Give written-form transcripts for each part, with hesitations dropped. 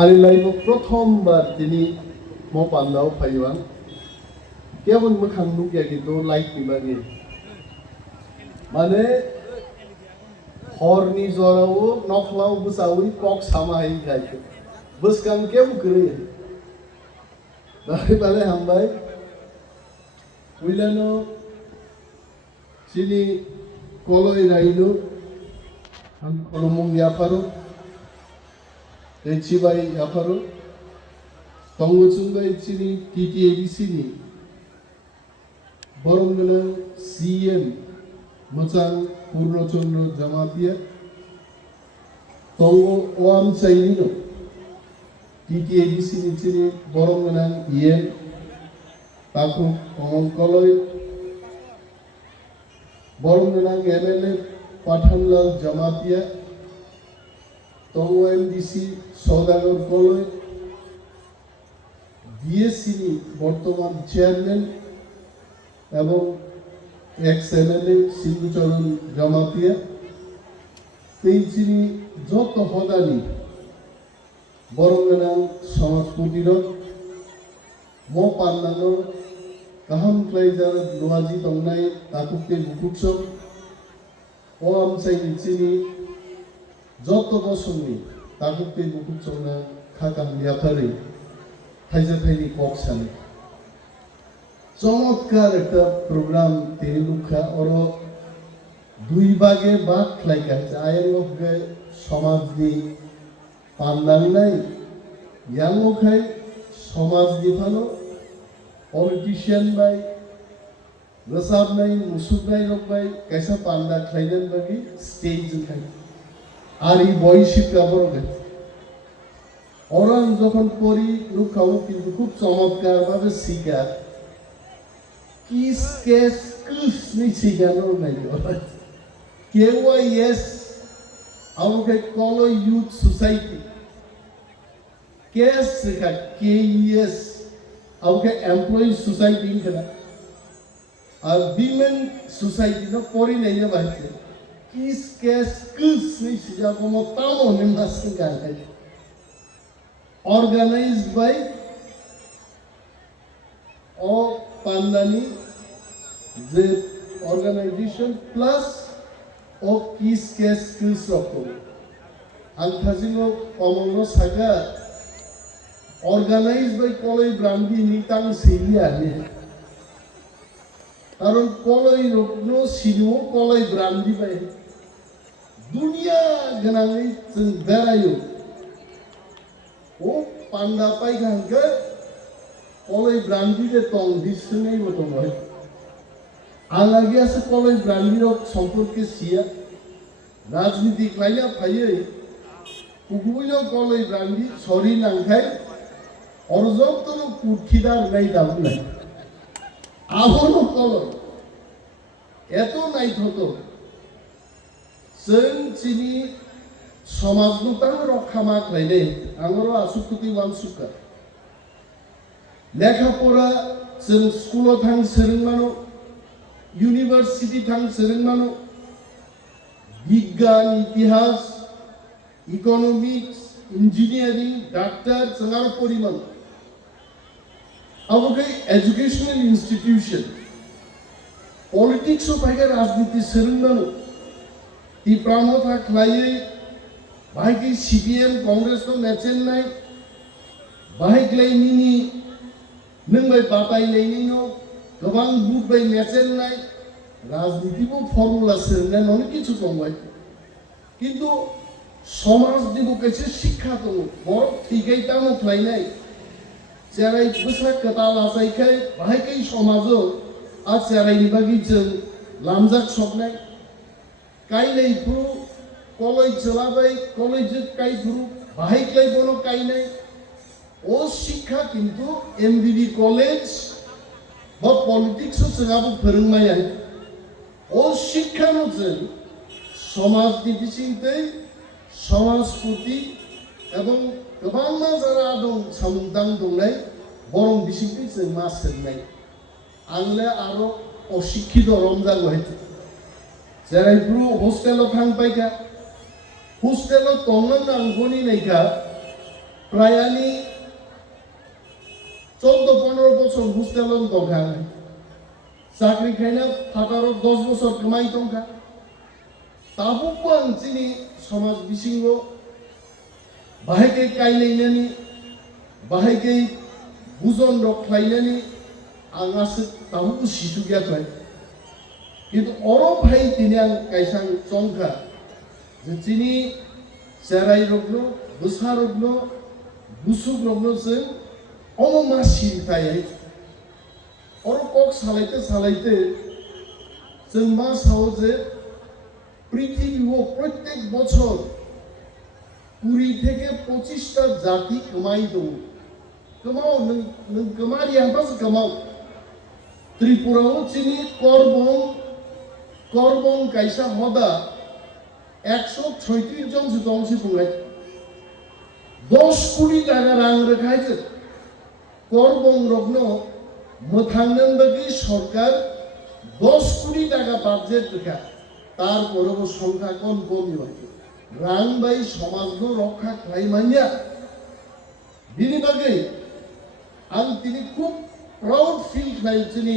आंनि लाइफआव प्रथमबार दिनै पान्डाव फैयो आं केवल मोखां नुगिया खिन्थु लाइटनि बागै माने हरनि जराव नखलाव बसावै कक सामाय गायखो बसकां केव गरे बाले हामबाय उइलानो सिनि कलय राइनो आं अलमंग याफारो चिबाई याफारो तंगुचुंबाई चिनि TTABC नि बरंगना CM मोजां पूर्णचंद्र जमातिया तंगो ओआम चाइनिनो TTABC नि चिनि बरंगना EN ताकु कमंकलय बरंगना MLA पाठानलाल जमातिया तंगो MDC सौदागर कलय DSC नि बर्तमान चेयरमैन এবং ex-MLA সিন্ধুচরণ জমাতিয়া তেইচিনি যত হদানি বরঙ্গনা সমাজ প্রতিরোধ পান্নানো কাহাম ক্লাইজার লোহাজি তংনাই তাকুকে বুকুকসম ও আমসাইনি চিনি যত বসননি তাকুকে বুকুকসমনা খাকাম লিয়াফারে থাইজা থাইনি ককসানি চমৎকার একটা প্রোগ্রাম তিনি লুখা ওর দুই ভাগে ভাগ খাইকা আয়ের সমাজনি পান্দাংনাই ইয়াং খাই সমাজ দিফানো পলিটিশিয়ান বাই রসাবনাই মুসুবনাই রকবাই কাইসা পান্ডা খাইলেন বাকি স্টেজ খাই আর এই বৈশিক কাপড় খাই ওরা যখন পড়ি লুখাও কিন্তু খুব চমৎকার ভাবে শিকার किस केस कुछ नहीं सिखानो नहीं होता KYS आवके कॉलो यूथ सोसाइटी केस सिखा KES आवके एम्प्लॉय सोसाइटी इनका और विमेन सोसाइटी ना परी नहीं है भाई किस केस कुछ नहीं सिखा को मतामो नहीं मासिंगा है organized by or Pandani the organization plus of Kiss Case Skills Roko. Antazilo Pomono Saga organized by Koloi Brandi Nitang Silia. Karon Koloi Rokno Sinu Koloi Brandi by Dunia Ganani Berayo. Oh Panda Pai Ganga. কলই ব্রান্ডিরে তং দিশনেই মতো হয় আলাগে আছে কলই ব্রান্ডির সম্পর্কে সিয়া রাজনীতি ক্লাইলা ফাইয়ে কুকুইলো কলই brandy sorry নাংখাই অরজতন কুঠিদার নাই দাম নাই আহনো কলই এত নাই থতো जों চিনি সমাজনতা রক্ষা মা ক্লাইলে আমরো আসুকুতি ওয়ানসুকা लेखापड़ा जों स्कुलाव थां सोलोंनानो इउनिभार्सिटी थां सोलोंनानो विज्ञान इतिहास इकोनॉमिक्स इंजीनियरिंग डॉक्टर जोंहार परिमाण आवके एजुकेशनल इंस्टीट्यूशन पॉलिटिक्स फाइगा राजनीति सोलोंनानो ती प्रामो था खलायै बाहायके CPM कांग्रेस नो मेचेननाय बाहायग्लायनिनि नोंबाय बादायलायनायनो गोबां बुट बाय मेचेननाय राजनीतिबो फर्मुला सोलोंनाय अनेक किछु दंबाय किन्तु समाजनिबो कायसे शिक्षा दङ बर' थैगाय दामख्लायनाय जेरै बोसा खोथा लाजायखाय बाहायखाय समाजाव आ जेरायनि बागै जों लामजाक सबनाय गायनायफोरु कलेज चलाबाय कलेज गायफोरु बाहायख्लाय बनो गायनाय ও শিক্ষা কিন্তু MBB কলেজ বা পলিটিক্স जोंहाबो फोरोंनाय ও শিক্ষাनो जों समाजनि बिथिंयै समाजपुति এবং गोबां जारा दं सामुदां दंनाय बरं बिथिंयै जों मा सोंनाय आंले आरो अशिक्षित रमजागो हाय जेरायब्रु हस्टेलाव थांबायगा हस्टेलाव तंनां नांगौनि नायगा প্রায় আমি 14-15 বছর হোস্টেলন দখা চাকরি খাইনা থাকারও 10 বছর কামাই দখা তাবুকबो आं जोंनि समाज बिथिङाव बाहायके कायलायनानै बाहायके बुजन रख्लायनानै आं आसो ताबुकबो सिसुगियाखै किन्तु अरो भाई दिनै आं कायसां चंखा जे दिनै जेराय रग्नो बोसा रग्नो गुसुक रग्नो जों अमो मासि थायो अरो कक सालायते जों मा सावो जे পৃথিবীও প্রত্যেক বছর 20 থেকে 25টা জাতি কমাই দৌ কমাও নং কমারি হাবাস কমাও ত্রিপুরাও চিনি করবং কাইসা হদা 136 জন দংশি বুङाय 10 কোটি টাকা রাং রেখাইছে করবং রগ্ন মথাংনং বাকি সরকার 10 কোটি টাকা বাজেট রেখা তারপরেও সংখ্যা কম কমই বাকি রাং বাই সমাজনো রক্ষা খাইমানিয়া বিনি বাকি आं दिनै খুব प्राउड ফিল খাইছিনি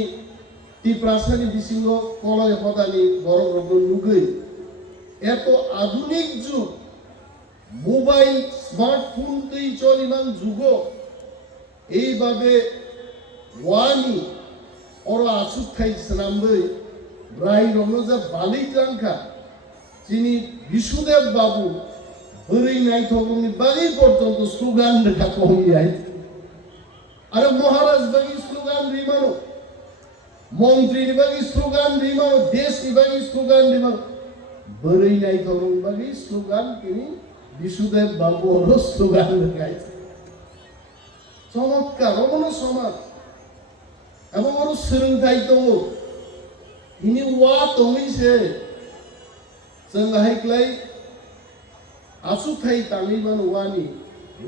টিপ্রাসানি বিসিঙ্গ কলয় হদানি বড় রগ্ন নুগৈ এত আধুনিক যুগ মোবাইল স্মার্টফোন তৈ চলিমান যুগ এইভাবে ওয়ানি অর আসুক খাইছিনামबै রাই রমজা বালি টাঙ্কা যিনি বিশুদেব বাবু বरै নাইথগনি বাগি পর্যন্ত স্লোগান লেখা কমিয়াই আরে মহারাজ বাগি স্লোগান রিমানো মন্ত্রী বাগি স্লোগান রিমানো দেশ বাগি স্লোগান রিমানো বरै নাইথগনি বাগি স্লোগান তিনি বিশুদেব বাবু অর স্লোগান লেখাই চমৎকার অমন সমাজ এবং অর सोलोंथाइ दङ ini wa tongi se जों हाइक्लाय आसु थाइ तांनि मान वानि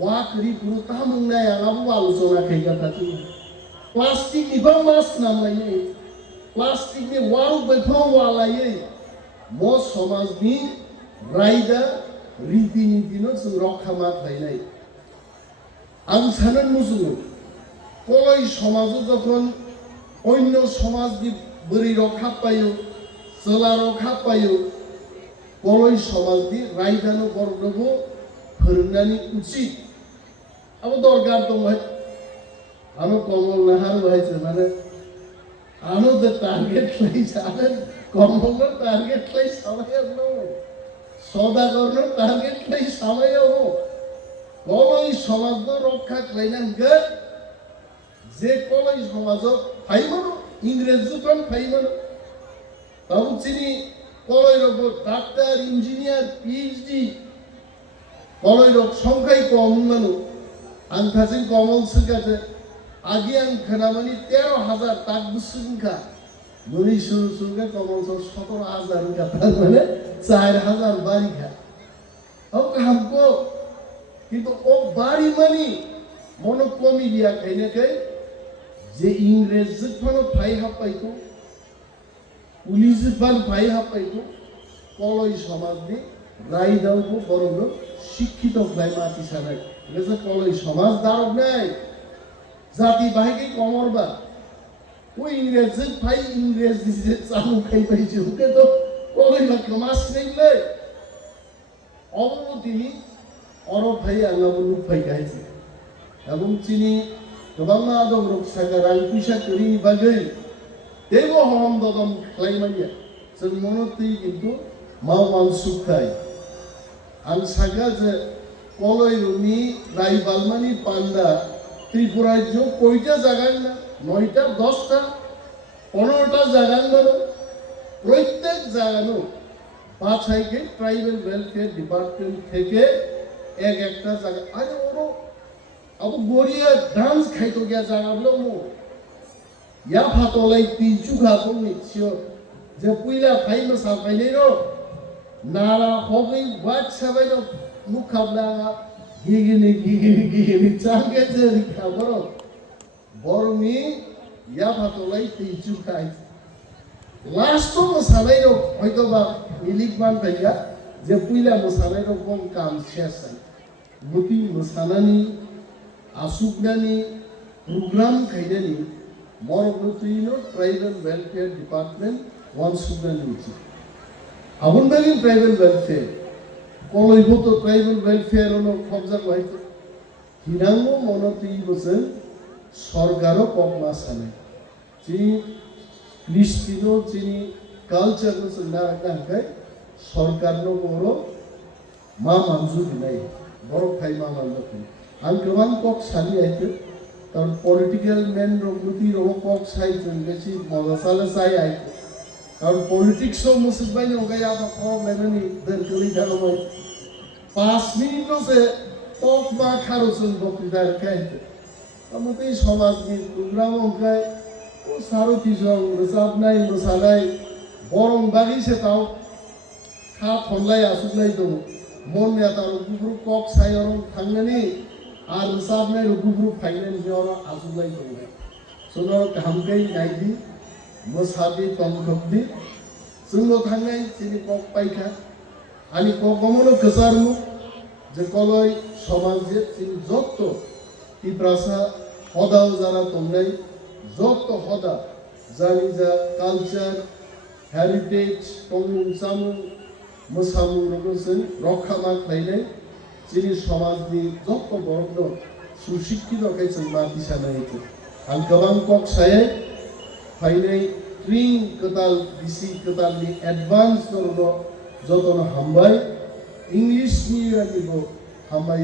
वा करि पुरु तामुंनाय आंगाबो आलोचना खैगाथाथि प्लास्टिक निबा मास नामलायै प्लास्टिक नि वारु बैफाव वालायै म समाजनि रायदा रीति नीतिनो जों रक्षा मा थायनाय आं सानो मुजुङो कलय समाजो जखन अन्य समाजनि बोरै रक्षा पायो चला रक्षा पायो कलय समाजनि रायदानो बरनोबो फोरोंनानै उचित अब दरकार दंबाय आनो कमल नाहार बायसे माने आनो द टार्गेट लाई साने कमल टार्गेट लाई समय नो सौदागर टार्गेट लाई समय हो कलय समाजनो रक्षा खालायनांगोन जे कलय समाजो फाइमोन इंग्रेजोफोर फाइमोन ताबु चिनि कलय रग डाक्टर इंजिनियर पीएचडी कलय रग संख्याय कम मानु आं थासिं कमल सगाजे आगे आं खोनामानि 13,000 ताक बुसुंखा मुनि सुरगा कमल 17,000 का तार माने 4,000 बारिखा अब हमको किंतु ओ बारी मानि मनो कमी दिया खाइने कै जे इंग्रेज फानो फाइ हापाइको पुलिस फान फाइ हापाइको कलय समाजनि रायदावको बरनो शिक्षित भाइ माथि सानाय गेजे कलय समाज दारक नाय जाति बाहायके कमरबा ओ इंग्रेज फाइ इंग्रेज दिसे चालु खाइ पाइছে ওকে তো কলয় না কমাস নেইলে অবদিনি অর ভাই আল্লাহ লুক ফাই গাইছে এবং চিনি गोबां आदब रक्षागा रां फैसा करिनि बागै देबो हम ददम खालायमानिया जों मनोतै किन्तु मावमान सुखाय आं सागा जे कलयनि रायबालमानि पान्डा त्रिपुराज्य कयटा जागान ना 9टा 10टा 15टा जागान मानो प्रत्येक जागानो बाछाइके ट्राइबल वेलफेयर डिपार्टमेंट থেকে এক একটা জায়গা আরে ওরো अब गोरिया डांस खाइतो गया जागाब्लो मो या फातोलाई तिजु खातो निछियो जे पुइला फाइमा साफाइले रो नारा होगै वाट सबाइनो मुखाब्ला गिगिनि चांगे जे रिखाबरो बरमी या फातोलाई तिजु खाइ लास्ट मोसानाय रो हयतोबा इलिक मान फाइया जे पुइला मोसानाय रो कम काम शेष मुति मोसानानि asuknani program kaidani morogotino tribal welfare department one suknani uchi abun bagi tribal welfare koloiboto tribal welfare ono khobja waite hinango monotui bosen sorgaro kokma sane ji kristino jini culture no sendara kai sorkar no boro ma manju dinai boro khai ma manju ang goban kok sali aite tar political men rogmuti ro kok sai jon bechi moza sala sai aite tar politics so musik bai no gaya ba kok lenani der kuli dago mai 5 minute se tok ma kharo jon bokridar kaite amate সমাজ ni program onkai o saro kijong resab nai mosalai borong bagi se tao kha thonlai asuklai dong mon me tar gubru kok sai orong thangani ar resab nai gubru phainen jora asuklai dong sono hamkai naidi mosabi tomkhobdi sungo thangai chini kok paikha ani kok gomono kesarmu je koloi সমাজে chini jotto iprasa হদাও যারা তোমরাই যত হদা জানি যা culture heritage টঙ্গুং চামুং মোসামুং রগোসেন রক্ষা মা খাইলে যিনি সমাজনি যত বড় সুশিক্ষিত খাইছেন মা দিশা নাইতে আং গোবাं কক সায়ে ফাইনাই ট্রিং কতাল বিসি কতালনি অ্যাডভান্স দরনো যতন হামবাই ইংলিশ নিয়ে নিব হামবাই